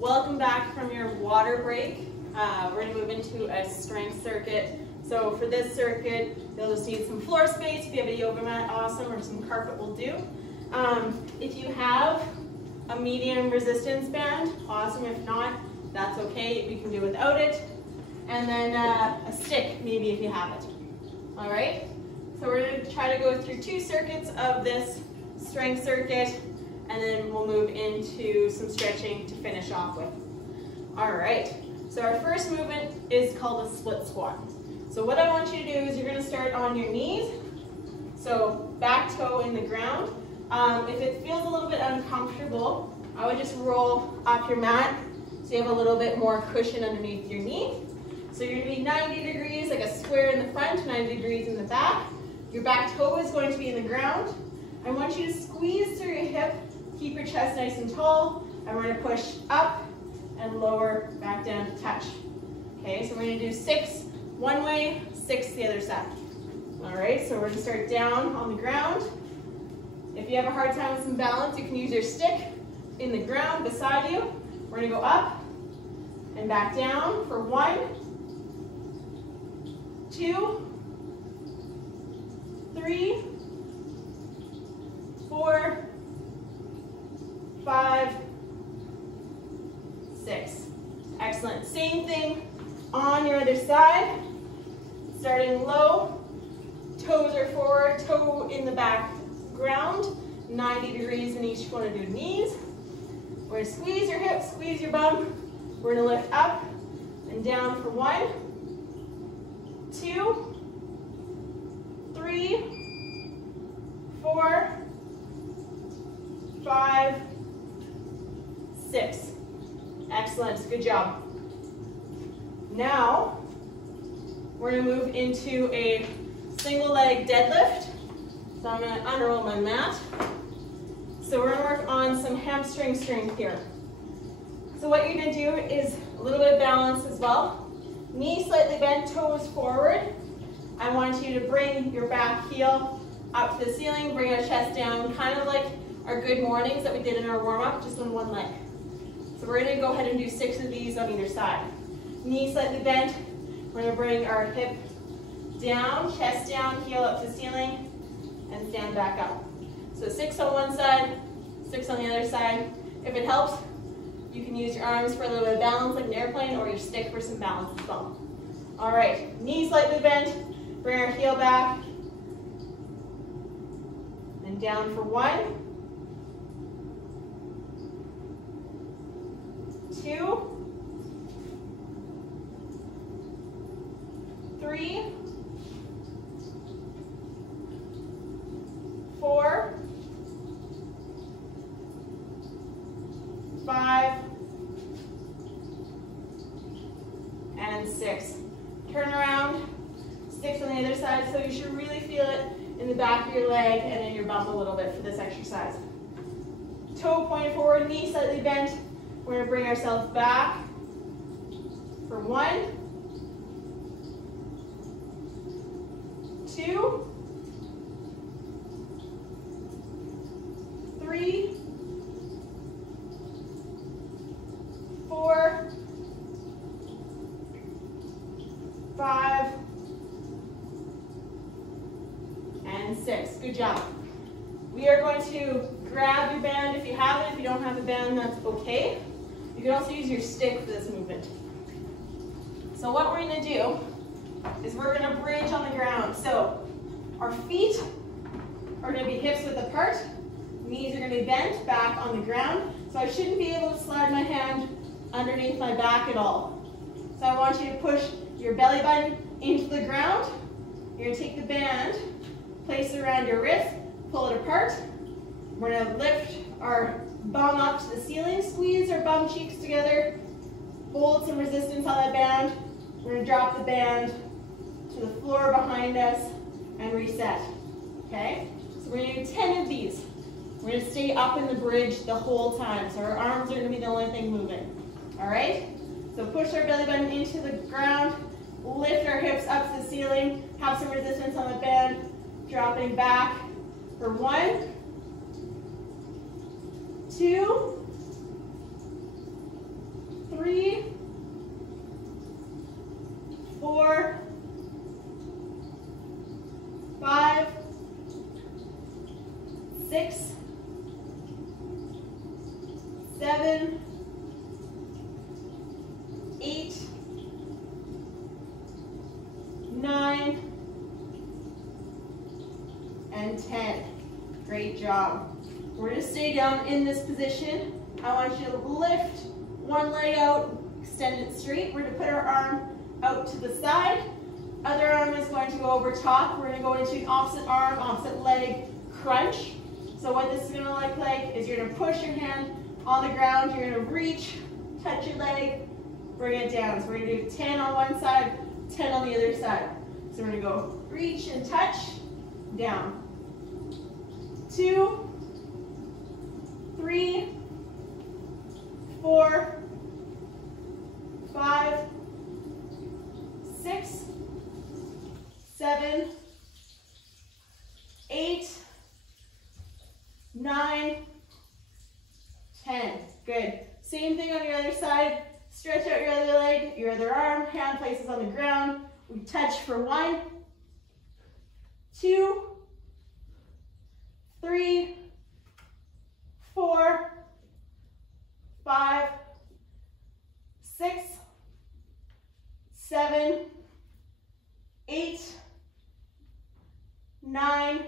Welcome back from your water break. We're going to move into a strength circuit. So for this circuit, you'll just need some floor space. If you have a yoga mat, awesome, or some carpet will do. If you have a medium resistance band, awesome. If not, that's okay. We can do without it. And then a stick, maybe, if you have it. All right? So we're going to try to go through 2 circuits of this strength circuit, and then we'll move into some stretching to finish off with. All right, so our first movement is called a split squat. So what I want you to do is you're gonna start on your knees, so back toe in the ground. If it feels a little bit uncomfortable, I would just roll up your mat so you have a little bit more cushion underneath your knee. So you're gonna be 90 degrees, like a square in the front, 90 degrees in the back. Your back toe is going to be in the ground. I want you to squeeze through your hip. Keep your chest nice and tall, and we're going to push up and lower back down to touch. Okay, so we're going to do 6 one way, 6 the other side. All right, so we're going to start down on the ground. If you have a hard time with some balance, you can use your stick in the ground beside you. We're going to go up and back down for 1, 2, 3, 4, 5, 6. Excellent. Same thing on your other side. Starting low, toes are forward, toe in the back ground, 90 degrees in each one of your knees. We're going to squeeze your hips, squeeze your bum. We're going to lift up and down for 1, 2, 3, 4, 5, 6. Excellent, good job. Now, we're going to move into a single leg deadlift. So I'm going to unroll my mat. So we're going to work on some hamstring strength here. So what you're going to do is a little bit of balance as well. Knee slightly bent, toes forward. I want you to bring your back heel up to the ceiling, bring our chest down, kind of like our good mornings that we did in our warm-up, just on one leg. So we're going to go ahead and do 6 of these on either side. Knee slightly bent. We're going to bring our hip down, chest down, heel up to the ceiling, and stand back up. So 6 on one side, 6 on the other side. If it helps, you can use your arms for a little bit of balance like an airplane, or your stick for some balance as well. All right, knee slightly bent. Bring our heel back. And down for 1, 2, 3, 4, 5, and 6. Turn around, 6 on the other side, so you should really feel it in the back of your leg and in your bum a little bit for this exercise. Toe pointed forward, knee slightly bent. We're going to bring ourselves back for 1, 2, 3, 4, 5, and 6. Good job. We are going to grab your band if you have it. If you don't have a band, that's okay. You can also use your stick for this movement. So what we're going to do is we're going to bridge on the ground. So our feet are going to be hips width apart. Knees are going to be bent back on the ground. So I shouldn't be able to slide my hand underneath my back at all. So I want you to push your belly button into the ground. You're going to take the band, place it around your wrist, pull it apart. We're going to lift our bum up to the ceiling, squeeze our bum cheeks together, hold some resistance on that band. We're going to drop the band to the floor behind us and reset. Okay? So we're going to do 10 of these. We're going to stay up in the bridge the whole time. So our arms are going to be the only thing moving. All right? So push our belly button into the ground, lift our hips up to the ceiling, have some resistance on the band, dropping back for 1, 2, 6, 7, 8, 9, and 10. Great job. We're going to stay down in this position. I want you to lift one leg out, extend it straight. We're going to put our arm out to the side. Other arm is going to go over top. We're going to go into an opposite arm, opposite leg crunch. So what this is going to look like is you're going to push your hand on the ground. You're going to reach, touch your leg, bring it down. So we're going to do 10 on one side, 10 on the other side. So we're going to go reach and touch, down. 2, 3, 4, 5, 6, 7, 8, 9, 10. Good. Same thing on your other side. Stretch out your other leg, your other arm, hand places on the ground. We touch for 1, 2, 3, 4, 5, 6, 7, 8, 9,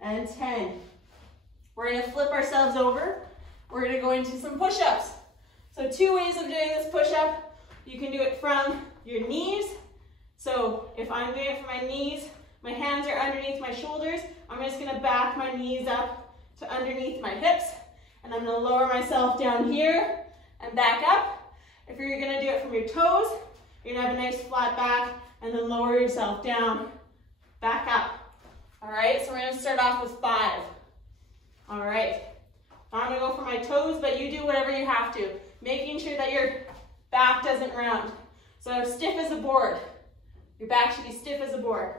and 10. We're going to flip ourselves over. We're going to go into some push-ups. So 2 ways of doing this push-up. You can do it from your knees. So if I'm doing it from my knees, my hands are underneath my shoulders. I'm just going to back my knees up to underneath my hips. And I'm going to lower myself down here and back up. If you're going to do it from your toes, you're going to have a nice flat back and then lower yourself down, back up. All right, so we're going to start off with 5. All right, I'm going to go for my toes, but you do whatever you have to, making sure that your back doesn't round. So stiff as a board. Your back should be stiff as a board.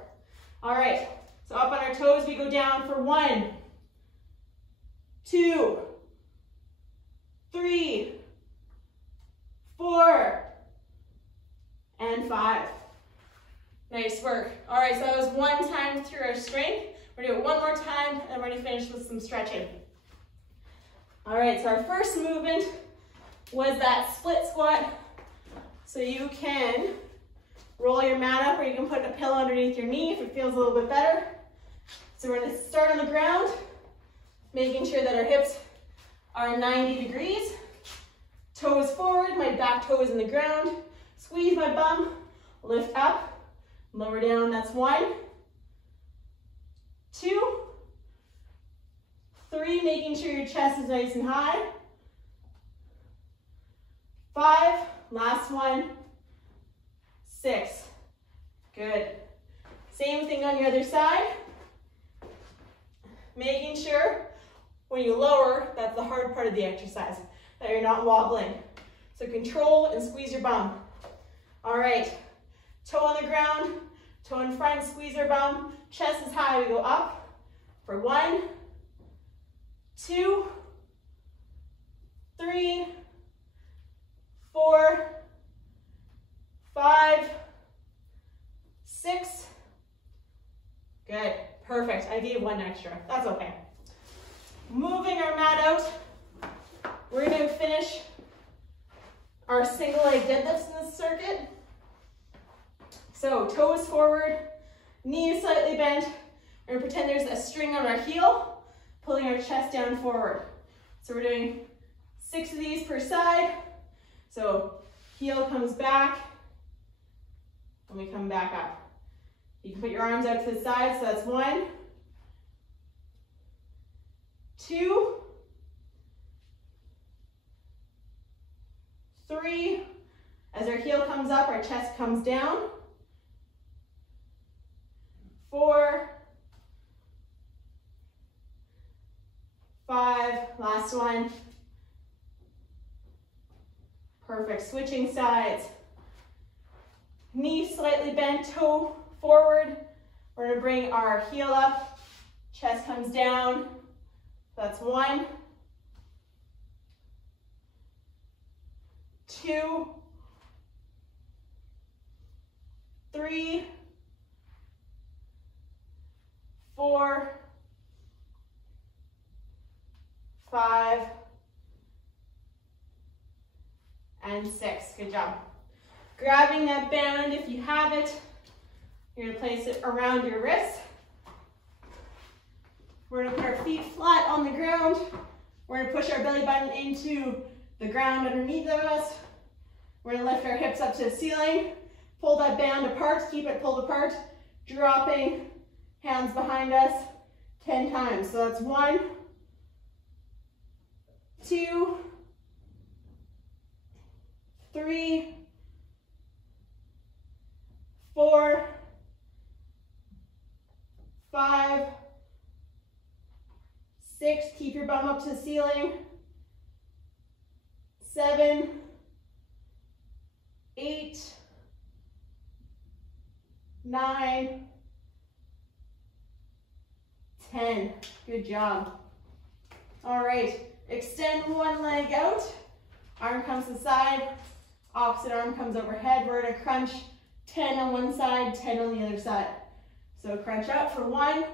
All right, so up on our toes, we go down for 1, 2, 3, 4, and 5. Nice work. All right, so that was 1 time through our strength. We're gonna do it 1 more time, and we're gonna finish with some stretching. All right, so our first movement was that split squat. So you can roll your mat up, or you can put a pillow underneath your knee if it feels a little bit better. So we're gonna start on the ground, making sure that our hips are 90 degrees. Toes forward, my back toe is in the ground. Squeeze my bum, lift up, lower down, that's 1, 2, 3, making sure your chest is nice and high. 5, last one, 6. Good. Same thing on your other side. Making sure when you lower, that's the hard part of the exercise, that you're not wobbling. So control and squeeze your bum. All right, toe on the ground, toe in front, squeeze our bum. Chest is high, we go up for 1, 2, 3, 4, 5, 6. Good, perfect. I gave 1 extra, that's okay. Moving our mat out, we're gonna finish our single leg deadlifts in this circuit. So toes forward, knees slightly bent. We're gonna pretend there's a string on our heel, pulling our chest down forward. So we're doing 6 of these per side. So heel comes back, and we come back up. You can put your arms out to the side, so that's 1, 2, 3. As our heel comes up, our chest comes down. 4, 5, last one. Perfect, switching sides. Knee slightly bent, toe forward. We're gonna bring our heel up, chest comes down. That's 1, 2, 3, 4, and 6. Good job. Grabbing that band if you have it. You're gonna place it around your wrist. We're gonna put our feet flat on the ground. We're gonna push our belly button into the ground underneath of us. We're gonna lift our hips up to the ceiling. Pull that band apart, keep it pulled apart. Dropping, hands behind us, 10 times. So that's 1, 2, 3, 4, 5, 6, keep your bum up to the ceiling. 7, 8, 9, 10. Good job. All right, extend one leg out. Arm comes to the side, opposite arm comes overhead. We're gonna crunch 10 on one side, 10 on the other side. So crunch up for 1,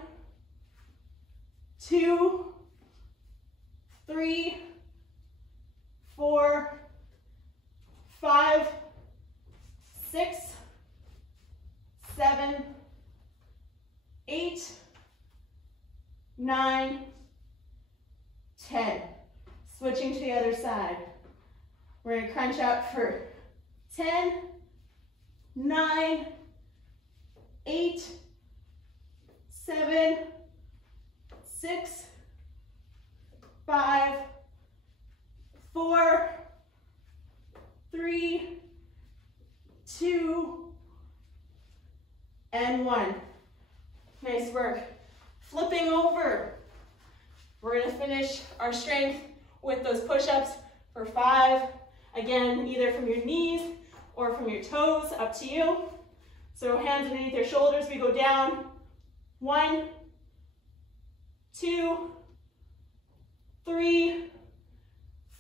2, 3, 4, 5, 6, 7, 8, 9, 10. Switching to the other side. We're going to crunch out for 10, 9, 8, 7, 6, 5, 4, 3, 2, and 1. Nice work. Flipping over. We're going to finish our strength with those push-ups for 5. Again, either from your knees or from your toes, up to you. So hands underneath your shoulders, we go down. 1, 2, 3,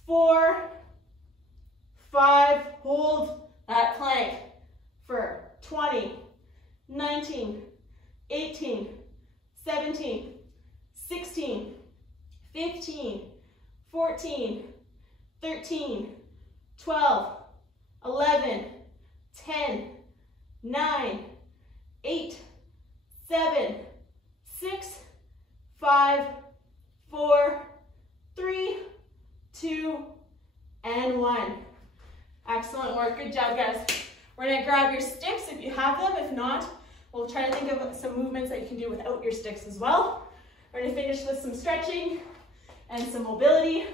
4, 5. Hold that plank for 20, 19, 18, 17, 16, 15, 14, 13, 12, 11, 10, 9, 8, 7, 6, 5, 4, 3, 2, and 1. Excellent work. Good job, guys. We're going to grab your sticks if you have them. If not, we'll try to think of some movements that you can do without your sticks as well. We're going to finish with some stretching and some mobility.